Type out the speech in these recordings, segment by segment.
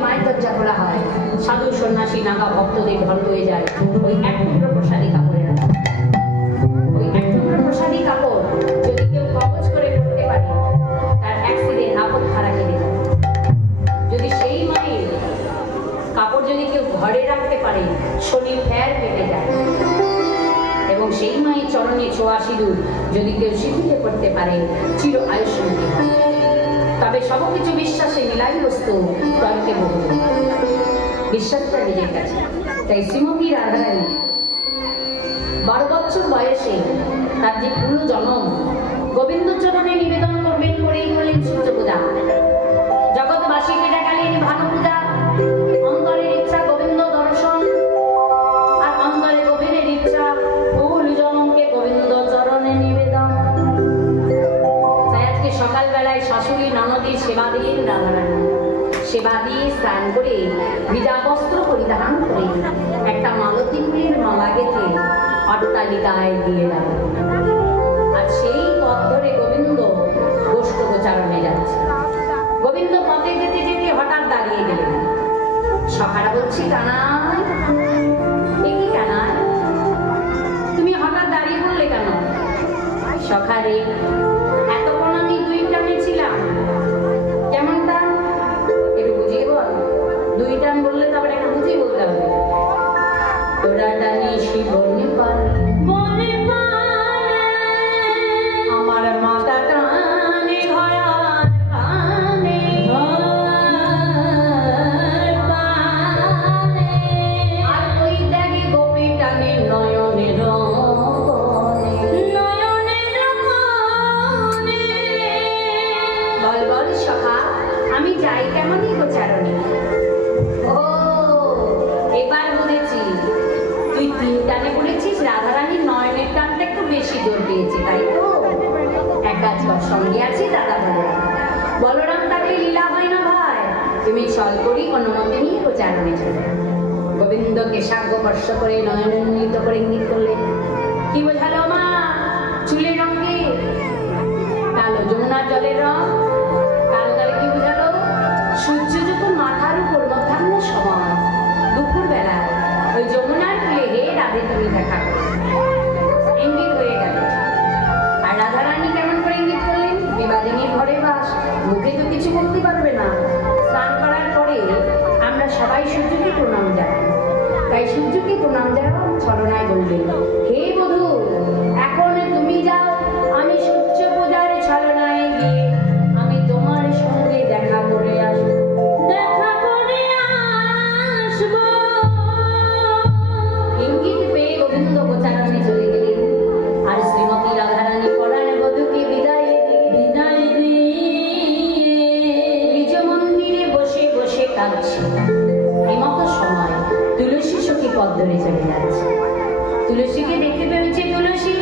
হয়। সাধু সন্ন্যাসী নাগা ভক্তদের ঢল হয়ে যায়। ওই এক টুকরো প্রসাদী কাপড়ের ওই এক টুকরো প্রসাদী কাপড় যদি কেউ কবচ করে পড়তে পারে, তার অ্যাক্সিডেন্ট আপদ খারাপ কেটে যদি সেই মায়ের কাপড় যদি কেউ ঘরে রাখতে পারে শনির ফ্যার কেটে যায়। এবং সেই মায়ের চরণে ছোঁয়া সিঁদুর যদি কেউ সিঁদুরে পড়তে পারে, চির আয়ুষ্মতি হয় তবে সব কিছু বিশ্বাসে মিলাই বস্তু তর্কে বহু বিশ্বাসটা নিজের কাছে। তাই শ্রীমতী রাধারানী বারো বছর বয়সে তার যে পুরো জনম গোবিন্দ চরণে নিবেদন করবেন করেই হলেন সূর্য অট্টালিকায় দিয়ে গেল আর সেই পথ ধরে গোবিন্দ গোষ্ঠ গোচারণে যাচ্ছে। গোবিন্দ পথে যেতে যেতে হঠাৎ দাঁড়িয়ে গেলেন। সখারা বলছি কানাই এক সঙ্গে আছে, দাদা বলরাম বলরাম থাকলে লীলা হয় না ভাই। তুমি চল করি, অনুমতি নিয়ে গোচারণে চলে গোবিন্দকে সাগ্য করে নয়নোন্নীত করে ইঙ্গিত করলে, কি বোঝালো মা? চুলের রঙে কালো যমুনা জলের রং কিছু বলতে পারবে না। স্নান করার পরে আমরা সবাই সূর্যকে প্রণাম জানাই। তাই সূর্যকে প্রণাম জানাও ছলনায় বলবে, হে বধূ কাঁদছে এমতো সময় তুলসী সখী পদ্মরে চলে যাচ্ছে। তুলসীকে দেখতে পেয়েছে তুলসী।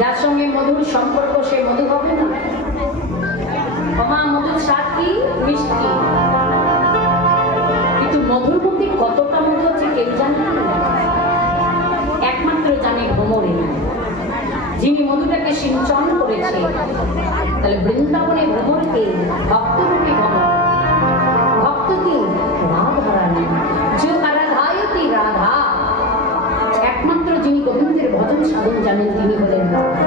যার সঙ্গে মধুর সম্পর্ক সে মধু হবে না? ক্ষমা, মধুর স্বাদ কি? মিষ্টি। কিন্তু মধুর মধ্যে কতটা মধু হচ্ছে কেউ জানে একমাত্র জানে ভ্রমরে যিনি মধুটাকে সিঞ্চন করেছে, তাহলে বৃন্দাবনে ভ্রমরকে ভক্তরূপী ভ্রমর ভজন সাধন জানেন তিনি হলেন রাধা।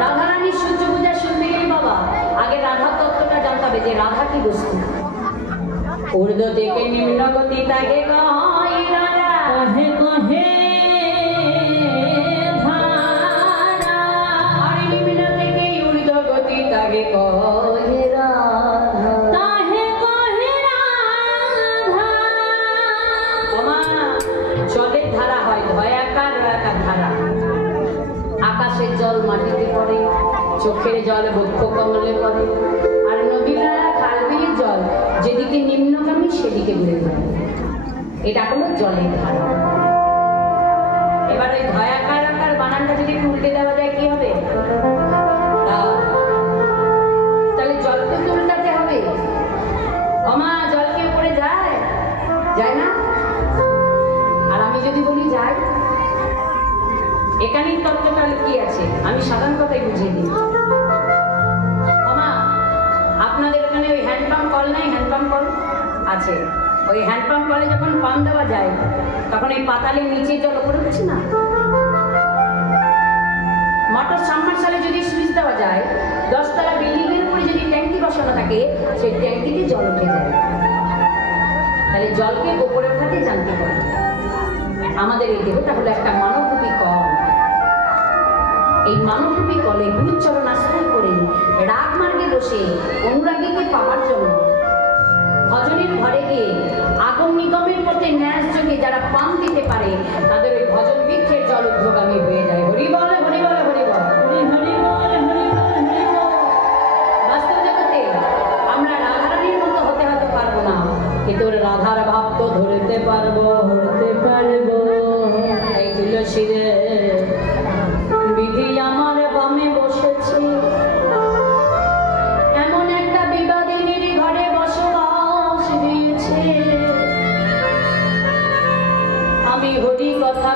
রাধারানীর সূর্য পূজা শুনতে গেলে বাবা আগে রাধা তত্ত্বটা জানতে হবে যে রাধা কি বস্তু? ঊর্ধ্ব থেকে নিম্ন গতি তাকে কহে কহে। এটা হলো জলের ধারা এবার ওই ধয়াকার আকার বানানটা যদি উল্টে দেওয়া যায়, কি হবে। তাহলে জলকে তো উল্টাতে হবে অমা জলকে উপরে যায়? যায় না? আর আমি যদি বলি যাই এখানেই তত্ত্বটা কি আছে? আমি সাধারণ কথাই বুঝিয়ে দিই। আপনাদের এখানে ওই হ্যান্ডপাম্প কল নাই? হ্যান্ডপাম্প কল আছে। ওই হ্যান্ডপাম্প কলে যখন পাম্প দেওয়া যায়, তখন এই পাতালের নিচে জল উপরে উঠছে না? মোটর সাবমার্সালে যদি সুইচ দেওয়া যায়, দশতলা বিল্ডিং এর উপরে যদি ট্যাঙ্কি বসানো থাকে, সেই ট্যাঙ্কিতে জল উঠে যায়। তাহলে জলকে ওপরে থাকে জানতে হবে। আমাদের এই দেহটা হলো একটা মানবরূপী কল। এই মানবরূপী কলে গুরুচরণ আশ্রয় করে রাগ মার্গে বসে অনুরাগীকে পাওয়ার জন্য ভজনের ঘরে গিয়ে আগুন নিগমের মধ্যে ন্যাস যোগে যারা পাম দিতে পারে তাদের ওই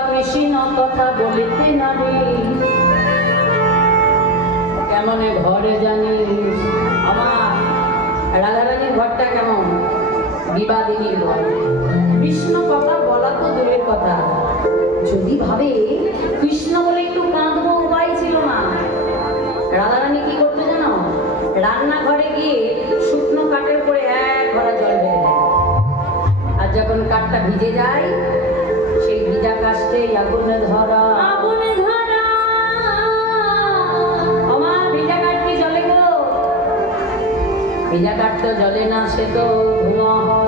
কৃষ্ণ কথা বলিতে নারি কেমন ঘরে আমার রাধারানীর ঘরটা কেমন? বিবাদিনীর ঘর। কৃষ্ণ কথা বলা তো দূরের কথা। যদি ভাবে, কৃষ্ণ বলে একটু কাঁদবো, উপায় ছিল না। রাধারানী কি করতে জানো? রান্নাঘরে গিয়ে শুকনো কাঠের উপরে এক ঘরা জল ঢেলে আর যখন কাঠটা ভিজে যায় সেই আগুন ধরা। আগুন ধরা। আমার ভিজা কাঠ কি জলে গো। ভিজা কাঠ তো জলে না সে তো ধোঁয়া হয়।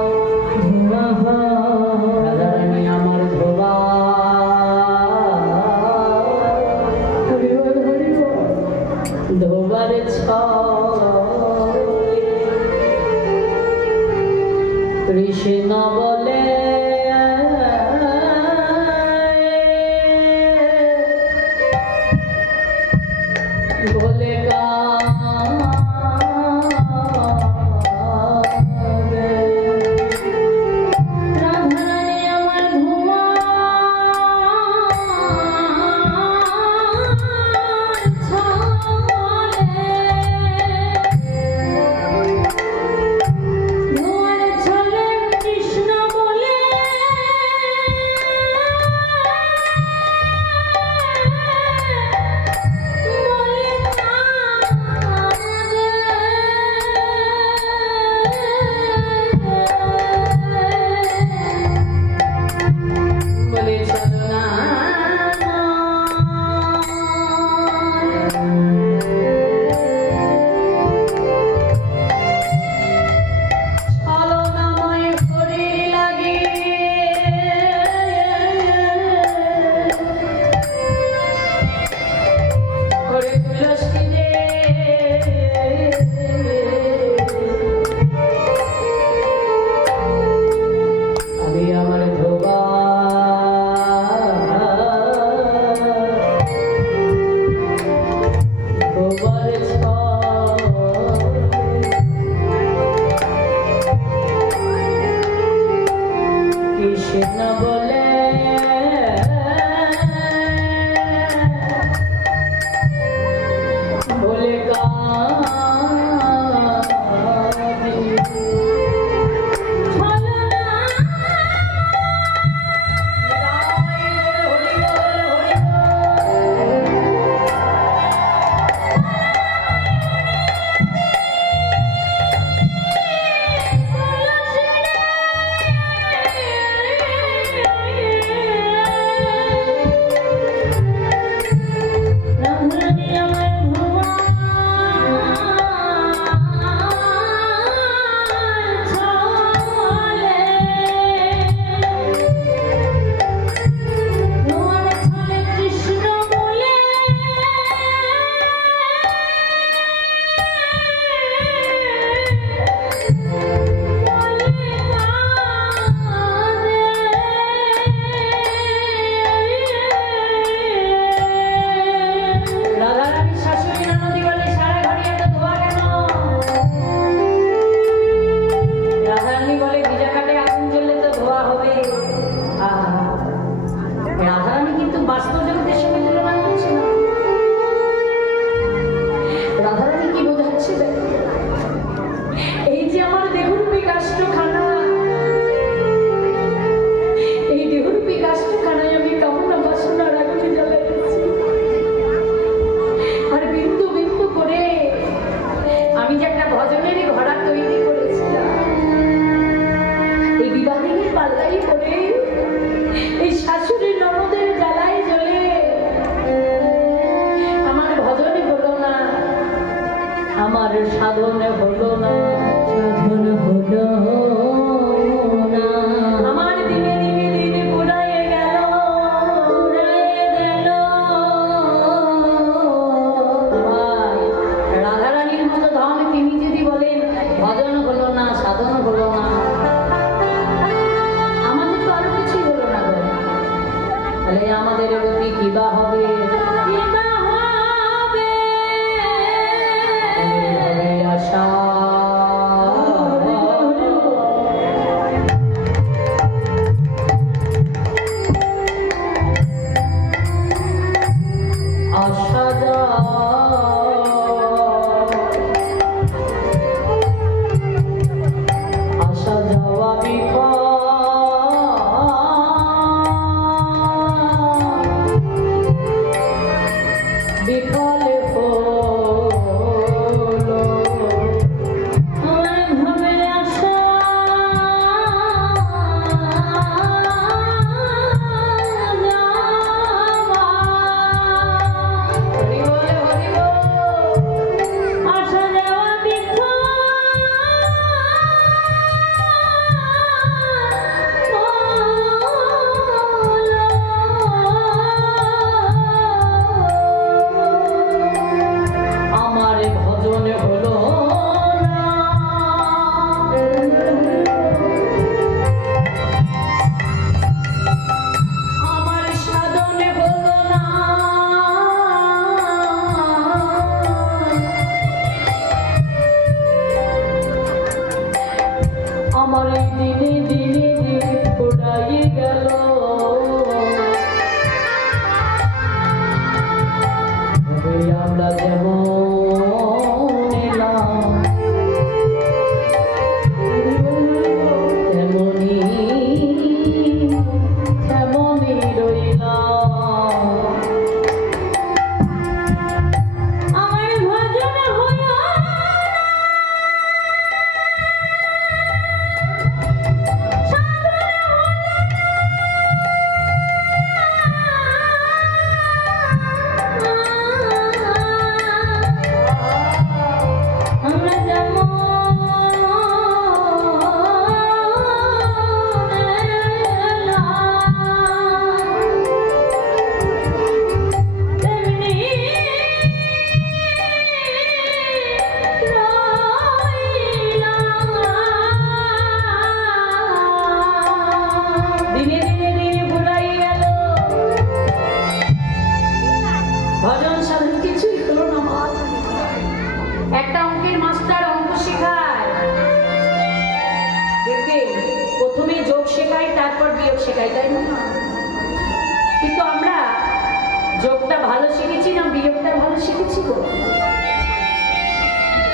আমার সাধনে হলো না সাধন হলো